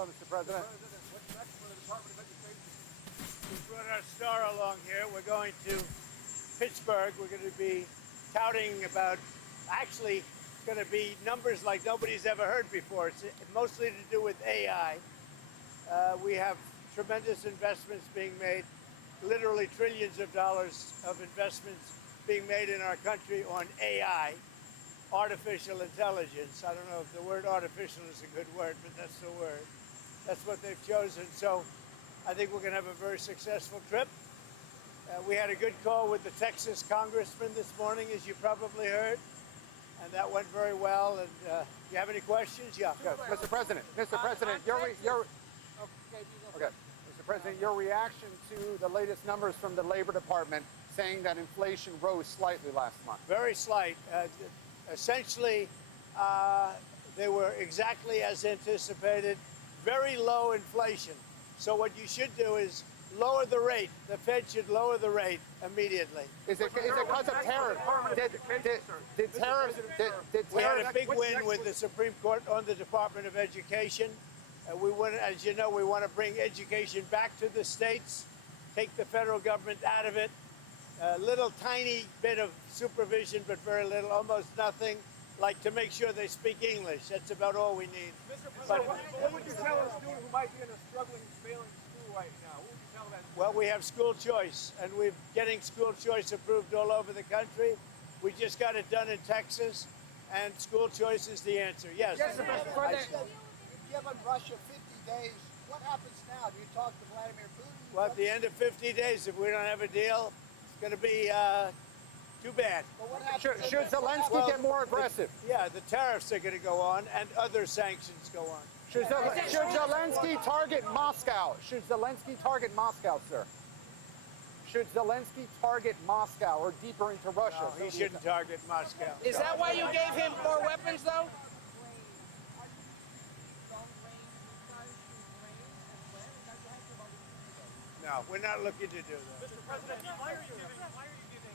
Hello, Mr. President. What's next for the Department of Education? We brought our star along here. We're going to Pittsburgh. We're going to be touting about, actually, it's going to be numbers like nobody's ever heard before. It's mostly to do with AI. We have tremendous investments being made, literally trillions of dollars of investments being made in our country on AI, artificial intelligence. I don't know if the word artificial is a good word, but that's the word. That's what they've chosen. So I think we're going to have a very successful trip. We had a good call with the Texas congressman this morning, as you probably heard, and that went very well. And you have any questions? Yeah, go. Mr. President, Mr. President, your reaction to the latest numbers from the Labor Department saying that inflation rose slightly last month. Very slight. Essentially, they were exactly as anticipated. Very low inflation. So what you should do is lower the rate. The Fed should lower the rate immediately. Is it because of tariffs? Did tariffs? We had a big win with the Supreme Court on the Department of Education. We want, as you know, we want to bring education back to the states, take the federal government out of it. A little tiny bit of supervision, but very little, almost nothing, like to make sure they speak English. That's about all we need. Mr. President, what would you tell a student who might be in a struggling, failing school right now? What would you tell that? Well, we have school choice, and we're getting school choice approved all over the country. We just got it done in Texas, and school choice is the answer. Yes. Yes, Mr. President. You've given Russia 50 days. What happens now? Do you talk to Vladimir Putin? Well, at the end of 50 days, if we don't have a deal, it's going to be too bad. But what happens Should Zelensky get more aggressive? Yeah, the tariffs are going to go on, and other sanctions go on. Should Zelensky target Moscow? Should Zelensky target Moscow, sir? Should Zelensky target Moscow or deeper into Russia? No, he shouldn't target Moscow. Is that why you gave him more weapons, though? No, we're not looking to do that. Mr. President, why are you giving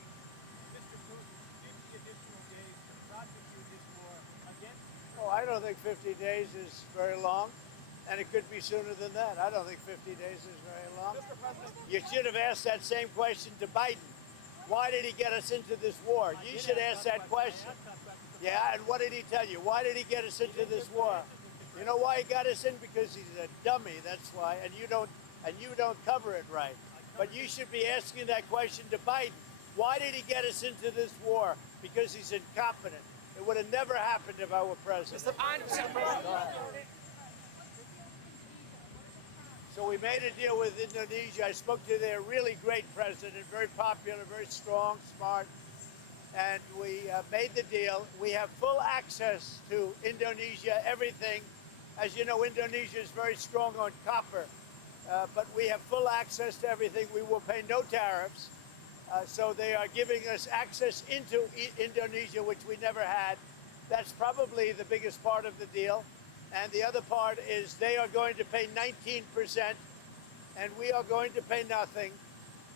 Mr. Putin 50 additional days to prosecute this war against? Oh, I don't think 50 days is very long, and it could be sooner than that. I don't think 50 days is very long. Mr. President, You should have asked that same question to Biden. Why did he get us into this war? You should ask that question. Yeah, and what did he tell you? Why did he get us into this war? You know why he got us in? Because he's a dummy, that's why, and you don't cover it right. But you should be asking that question to Biden. Why did he get us into this war? Because he's incompetent. It would have never happened if I were president. So we made a deal with Indonesia. I spoke to their really great president, very popular, very strong, smart. And we made the deal. We have full access to Indonesia, everything. As you know, Indonesia is very strong on copper. But we have full access to everything. We will pay no tariffs. So they are giving us access into Indonesia, which we never had. That's probably the biggest part of the deal. And the other part is they are going to pay 19%, and we are going to pay nothing.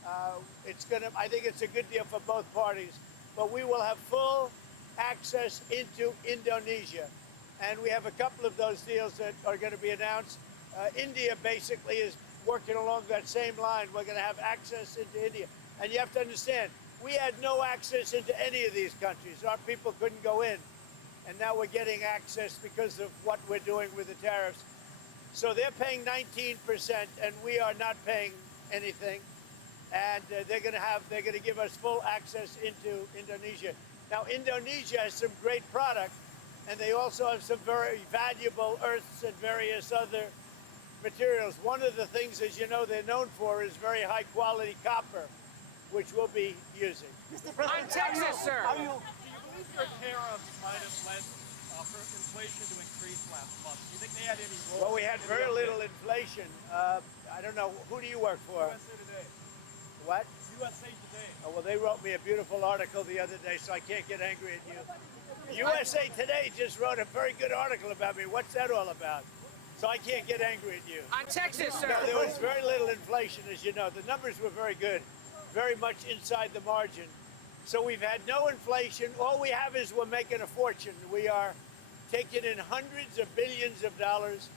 I think it's a good deal for both parties. But we will have full access into Indonesia. And we have a couple of those deals that are going to be announced. India basically is working along that same line. We're going to have access into India. And you have to understand, we had no access into any of these countries. Our people couldn't go in. And now we're getting access because of what we're doing with the tariffs. So they're paying 19%, and we are not paying anything. And they're going to give us full access into Indonesia. Now, Indonesia has some great product, and they also have some very valuable earths and various other materials. One of the things, as you know, they're known for is very high quality copper, which we'll be using. Mr. President, Texas, sir. do you believe your tariffs might have led for inflation to increase last month? Do you think they had any role? Well, we had very little inflation. I don't know, who do you work for? USA Today. What? USA Today. Oh, well, they wrote me a beautiful article the other day, so I can't get angry at you. USA Today just wrote a very good article about me. What's that all about? So I can't get angry at you. On Texas, sir. No, there was very little inflation, as you know. The numbers were very good, very much inside the margin. So we've had no inflation. All we have is we're making a fortune. We are taking in hundreds of billions of dollars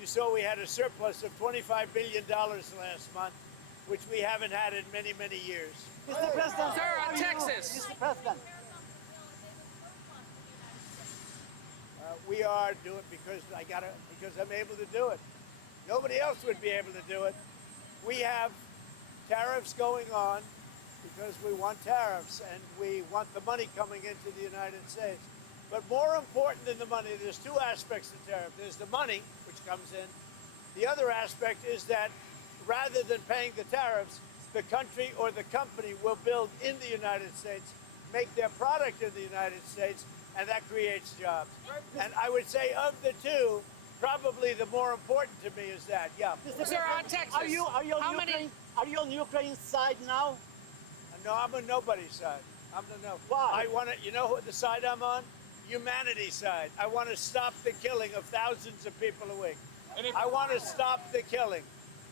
You saw we had a surplus of $25 billion last month, which we haven't had in many, many years. Mr. President, Sir, on how do you- Texas. Mr. President, We are doing because I'm able to do it. Nobody else would be able to do it. We have tariffs going on because we want tariffs and we want the money coming into the United States. But more important than the money, there's two aspects to tariff. There's the money, which comes in. The other aspect is that rather than paying the tariffs, the country or the company will build in the United States, make their product in the United States, and that creates jobs. And I would say of the two, probably the more important to me is that. Yeah. Mr. Sir, on President, Texas. are you on How many- Ukraine? Are you on Ukraine's side now? No, I'm on nobody's side. I'm on no. Why? I want to. You know what the side I'm on? Humanity's side. I want to stop the killing of thousands of people a week. I want to stop the killing.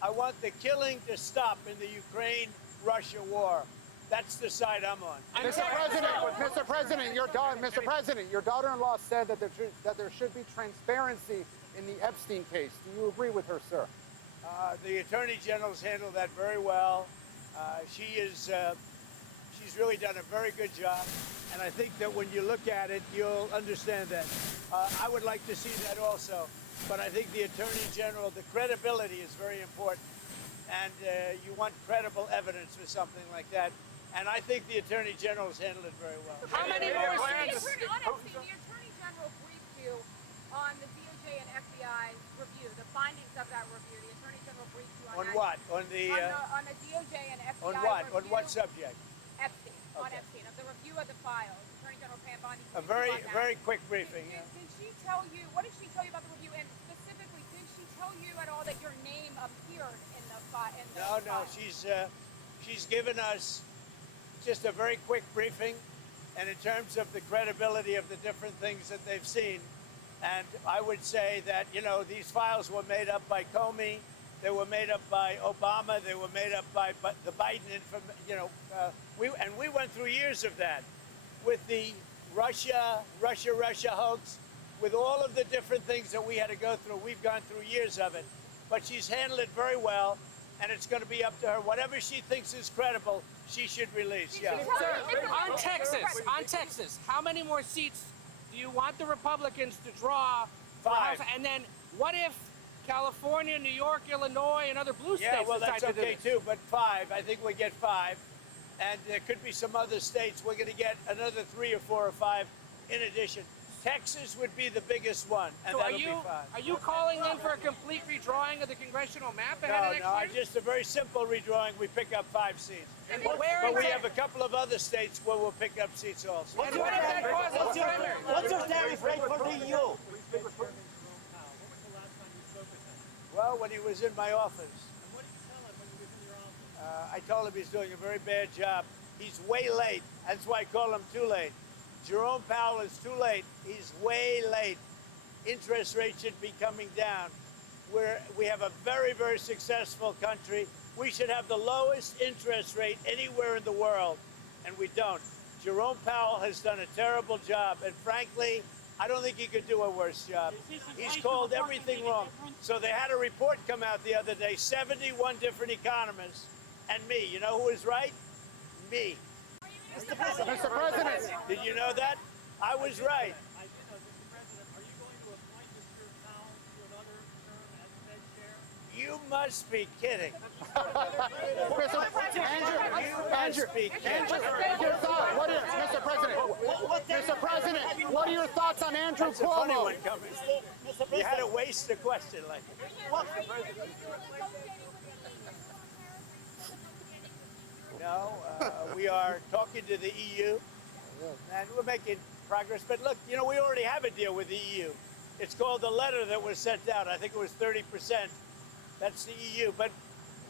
I want the killing to stop in the Ukraine-Russia war. That's the side I'm on. Mr. President, your daughter-in-law said that there should be transparency in the Epstein case. Do you agree with her, sir? The Attorney General's handled that very well. She's really done a very good job, and I think that when you look at it, you'll understand that. I would like to see that also, but I think the Attorney General, the credibility is very important, and you want credible evidence for something like that, and I think the Attorney General's handled it very well. How many more The seats? Attorney General briefed you on the DOJ and FBI review, the findings of that review. The Attorney General briefed you on On that. what? On the On the DOJ and FBI on what? review. On what subject? Epstein. On Okay. Epstein, of the review of the files. Attorney General Pam Bondi A briefed you very, on that. very quick briefing. Did she tell you, what did she tell you about the review? And specifically, did she tell you at all that your name appeared in the file? No, she's given us just a very quick briefing, and in terms of the credibility of the different things that they've seen, and I would say that these files were made up by Comey, they were made up by Obama, they were made up by the Biden we went through years of that with the Russia hoax, with all of the different things that we had to go through. We've gone through years of it, but she's handled it very well. And it's going to be up to her. Whatever she thinks is credible, she should release. Yeah. Sir, on Texas, how many more seats do you want the Republicans to draw? for 5. House? And then what if California, New York, Illinois, and other blue states Yeah, well, decide that's to do okay this? too. But 5, I think we get 5, and there could be some other states. We're going to get another 3 or 4 or 5 in addition. Texas would be the biggest one, and So are that'll you be 5. are you calling in for a complete redrawing of the congressional map ahead of next No, year? just a very simple redrawing. We pick up 5 seats. And where But we is have a couple of other states where we'll pick up seats also. And what if that causes primary? What's your tariff rate for the EU? What was the last time you spoke with him? Well, when he was in my office. And what did you tell him when he was in your office? I told him he's doing a very bad job. He's way late. That's why I call him too late. Jerome Powell is too late. He's way late. Interest rates should be coming down. We have a very, very successful country. We should have the lowest interest rate anywhere in the world, and we don't. Jerome Powell has done a terrible job, and frankly, I don't think he could do a worse job. He's called everything wrong. So they had a report come out the other day, 71 different economists, and me. You know who was right? Me. Mr. President. Did you know that? I was right. I did know, Mr. President, are you going to appoint Mr. Powell to another term as Fed chair? You must be kidding. Mr. President, what are your thoughts on Andrew That's a funny Cuomo? one coming. Mr. You had to President, waste the question like what, No, we are talking to the EU, and we're making progress. But look, we already have a deal with the EU. It's called the letter that was sent out. I think it was 30%. That's the EU. But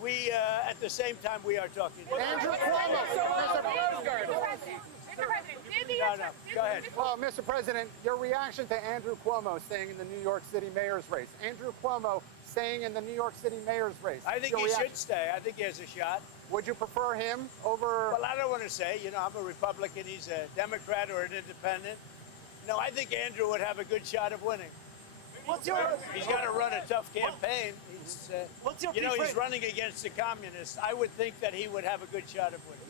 we, at the same time, we are talking to Andrew Cuomo. Mr. President, did the No, go ahead. Well, Mr. President, your reaction to Andrew Cuomo staying in the New York City mayor's race. Andrew Cuomo staying in the New York City mayor's race. I think Your he reaction. should stay. I think he has a shot. Would you prefer him over? Well, I don't want to say, I'm a Republican, he's a Democrat or an independent. No, I think Andrew would have a good shot of winning. He's got to run a tough campaign. He's, he's running against the communists. I would think that he would have a good shot of winning.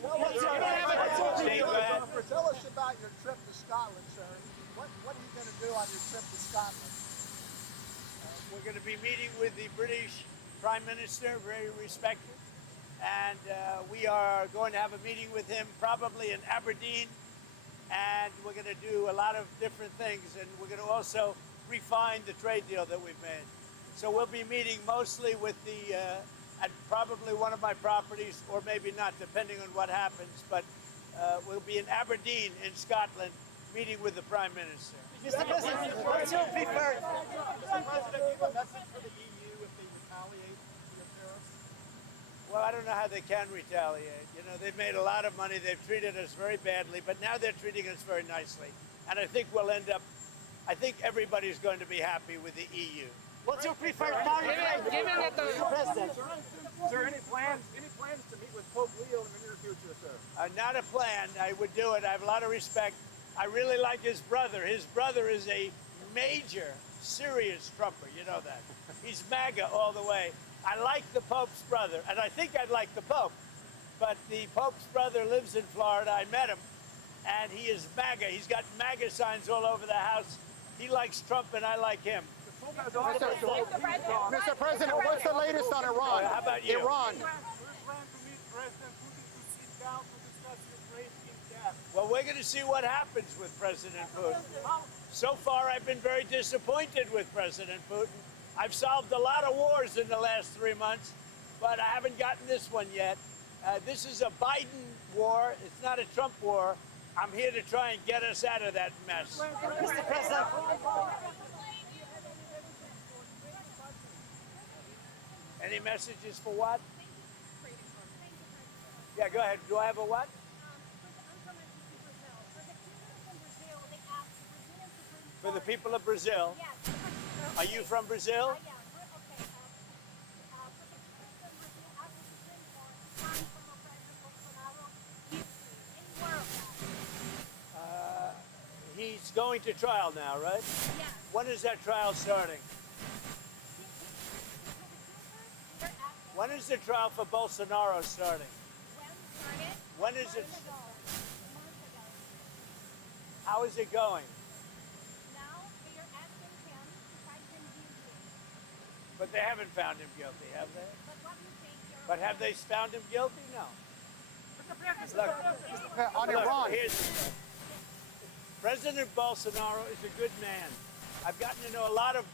Steve, go ahead. Tell us about your trip to Scotland, sir. What are you going to do on your trip to Scotland? We're going to be meeting with the British Prime Minister, very respected, and we are going to have a meeting with him probably in Aberdeen, and we're going to do a lot of different things, and we're going to also refine the trade deal that we've made. So we'll be meeting mostly with the, at probably one of my properties, or maybe not, depending on what happens, but we'll be in Aberdeen in Scotland, meeting with the Prime Minister. Mr. President, what's your preferred? Mr. President, do you have a message for the EU if they retaliate for your tariffs? Well, I don't know how they can retaliate. You know, they've made a lot of money. They've treated us very badly, but now they're treating us very nicely. And I think we'll end up, I think everybody's going to be happy with the EU. What's your preferred target? Given that the President. Sir, any plans to meet with Pope Leo in the near future, sir? Not a plan. I would do it. I have a lot of respect. I really like his brother. His brother is a major, serious Trumper. You know that. He's MAGA all the way. I like the Pope's brother, and I think I'd like the Pope. But the Pope's brother lives in Florida. I met him, and he is MAGA. He's got MAGA signs all over the house. He likes Trump, and I like him. Mr. President, what's the latest on Iran? How about you? Iran. We plan to meet President Putin to sit down to discuss the trade in depth. Well, we're going to see what happens with President Putin. So far, I've been very disappointed with President Putin. I've solved a lot of wars in the last 3 months, but I haven't gotten this one yet. This is a Biden war. It's not a Trump war. I'm here to try and get us out of that mess. Mr. President. Any messages for what? Yeah, go ahead. Do I have a what? For the people of Brazil. Are you from Brazil? He's going to trial now, right? Yes. When is that trial starting? When is the trial for Bolsonaro starting? When is it? How is it going? But they haven't found him guilty, have they? But have they found him guilty? No. Look, On Iran. President Bolsonaro is a good man. I've gotten to know a lot of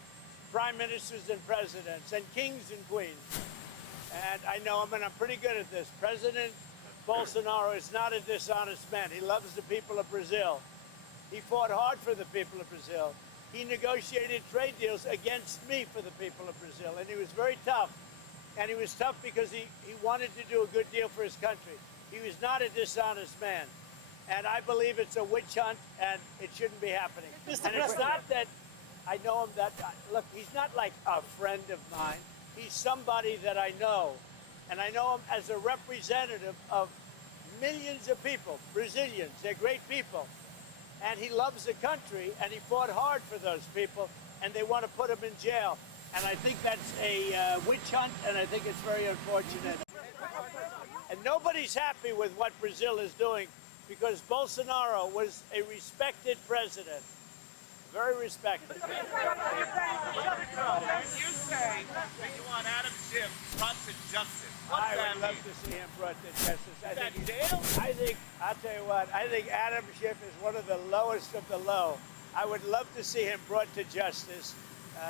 prime ministers and presidents and kings and queens. And I know him, and I'm pretty good at this. President Bolsonaro is not a dishonest man. He loves the people of Brazil. He fought hard for the people of Brazil. He negotiated trade deals against me for the people of Brazil, and he was very tough. And he was tough because he wanted to do a good deal for his country. He was not a dishonest man. And I believe it's a witch hunt, and it shouldn't be happening. And it's not that I know him that, look, he's not like a friend of mine. He's somebody that I know, and I know him as a representative of millions of people, Brazilians. They're great people, and he loves the country, and he fought hard for those people, and they want to put him in jail. And I think that's a witch hunt, and I think it's very unfortunate. And nobody's happy with what Brazil is doing, because Bolsonaro was a respected president, very respected. You say that you want Adam Schiff brought to justice. What's I that would love mean? to see him brought to justice. Is that jail? I'll tell you what, I think Adam Schiff is one of the lowest of the low. I would love to see him brought to justice.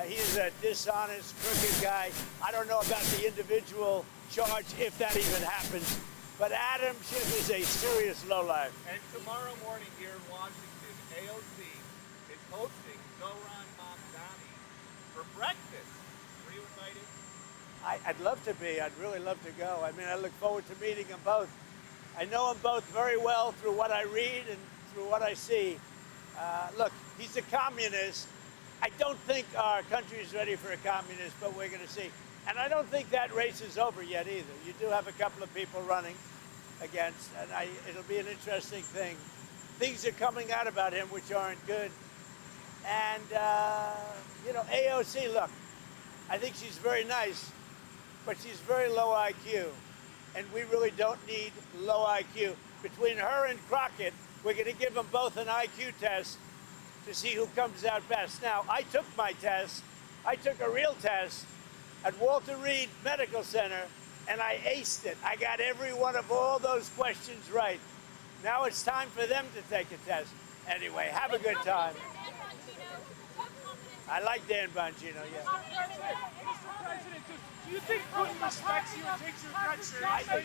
He is a dishonest, crooked guy. I don't know about the individual charge, if that even happens. But Adam Schiff is a serious lowlife. And tomorrow morning here in Washington, AOC is hosting Zoran Mamdani for breakfast. Were you invited? I'd love to be. I'd really love to go. I mean, I look forward to meeting them both. I know them both very well through what I read and through what I see. Look, he's a communist. I don't think our country is ready for a communist, but we're going to see. And I don't think that race is over yet either. You do have a couple of people running against, and it'll be an interesting thing. Things are coming out about him which aren't good. And You know, AOC, look, I think she's very nice, but she's very low IQ. And we really don't need low IQ. Between her and Crockett, we're going to give them both an IQ test to see who comes out best. Now, I took my test. I took a real test at Walter Reed Medical Center, and I aced it. I got every one of all those questions right. Now it's time for them to take a test. Anyway, have a good time. I like Dan Bongino, yeah. Mr. President, do you think Putin respects you and takes your threats seriously?